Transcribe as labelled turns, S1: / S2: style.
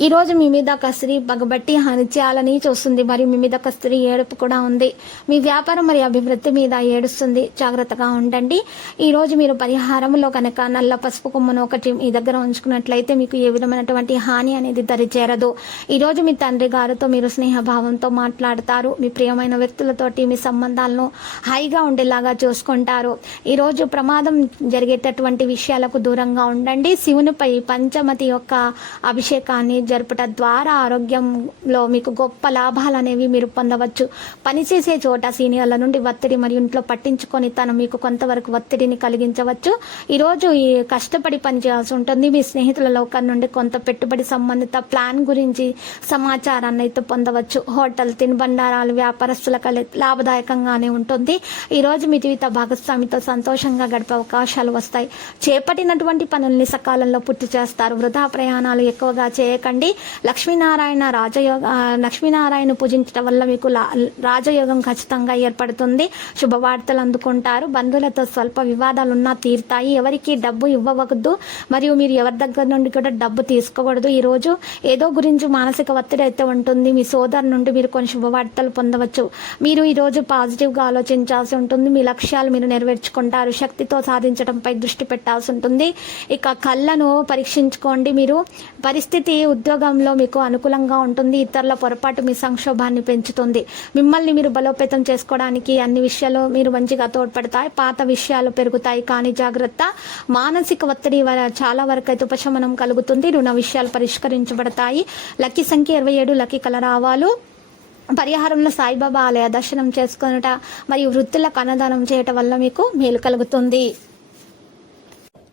S1: ఈ రోజు మీ మీద కసిరి పగబట్టి హాని చేయాలని చూస్తుంది. మరియు మీ మీద కస్త్రీ ఏడుపు కూడా ఉంది. మీ వ్యాపారం మరియు అభివృద్ధి మీద ఏడుస్తుంది. జాగ్రత్తగా ఉండండి. ఈ రోజు మీరు పరిహారంలో కనుక నల్ల పసుపు కొమ్మను ఒకటి మీ దగ్గర ఉంచుకున్నట్లయితే మీకు ఏ విధమైనటువంటి హాని అనేది దరిచేరదు. ఈ రోజు మీ తండ్రి గారితో మీరు స్నేహభావంతో మాట్లాడతారు. మీ ప్రియమైన వ్యక్తులతోటి మీ సంబంధాలను హైగా ఉండేలాగా చూసుకుంటారు. ఈ రోజు ప్రమాదం జరిగేటటువంటి విషయాలకు దూరంగా ఉండండి. శివునిపై పంచమతి యొక్క అభిషేకాన్ని జరుపుట ద్వారా ఆరోగ్యంలో మీకు గొప్ప లాభాలు అనేవి మీరు పొందవచ్చు. పనిచేసే చోట సీనియర్ల నుండి ఒత్తిడి మరియు ఇంట్లో పట్టించుకొని తను మీకు కొంతవరకు ఒత్తిడిని కలిగించవచ్చు. ఈరోజు ఈ కష్టపడి పనిచేయాల్సి ఉంటుంది. మీ స్నేహితుల లోకం నుండి కొంత పెట్టుబడి సంబంధిత ప్లాన్ గురించి సమాచారాన్ని అయితే పొందవచ్చు. హోటల్ తినుబండారాలు వ్యాపారస్తులకు లాభదాయకంగానే ఉంటుంది. ఈరోజు మీ జీవిత భాగస్వామితో సంతోషంగా గడిపే అవకాశాలు వస్తాయి. చేపట్టినటువంటి పనుల్ని సకాలంలో పూర్తి చేస్తారు. వృధా ప్రయాణాలు ఎక్కువగా చేయకండి. లక్ష్మీనారాయణ రాజయోగ లక్ష్మీనారాయణ పూజించడం వల్ల మీకు రాజయోగం ఖచ్చితంగా ఏర్పడుతుంది. శుభవార్తలు అందుకుంటారు. బంధువులతో స్వల్ప వివాదాలు ఉన్నా తీరుతాయి. ఎవరికి డబ్బు ఇవ్వవద్దు. మరియు మీరు ఎవరి దగ్గర నుండి కూడా డబ్బు తీసుకోకూడదు. ఈ రోజు ఏదో గురించి మానసిక ఒత్తిడి అయితే ఉంటుంది. మీ సోదరు నుండి మీరు కొన్ని శుభవార్తలు పొందవచ్చు. మీరు ఈరోజు పాజిటివ్గా ఆలోచించాల్సి ఉంటుంది. మీ లక్ష్యాలు మీరు నెరవేర్చుకుంటారు. శక్తితో సాధించడంపై దృష్టి పెట్టాల్సి ఉంటుంది. ఇక కళ్ళను పరీక్షించుకోండి మీరు. పరిస్థితి ఉద్యోగంలో మీకు అనుకూలంగా ఉంటుంది ఇతరుల పొరపాటు మీ సంక్షోభాన్ని పెంచుతుంది. మిమ్మల్ని మీరు బలోపేతం చేసుకోవడానికి అన్ని విషయాలు మీరు మంచిగా తోడ్పడతాయి పాత విషయాలు పెరుగుతాయి. కానీ జాగ్రత్త మానసిక ఒత్తిడి వల్ల చాలా వరకు అయితే ఉపశమనం కలుగుతుంది రుణ విషయాలు పరిష్కరించబడతాయి. లక్కీ సంఖ్య ఇరవై ఏడు లక్కీ కలరావాలు. పరిహారంలో సాయిబాబా ఆలయ దర్శనం చేసుకునుట మరియు వృత్తులకు అన్నదానం చేయటం వల్ల మీకు మేలు కలుగుతుంది.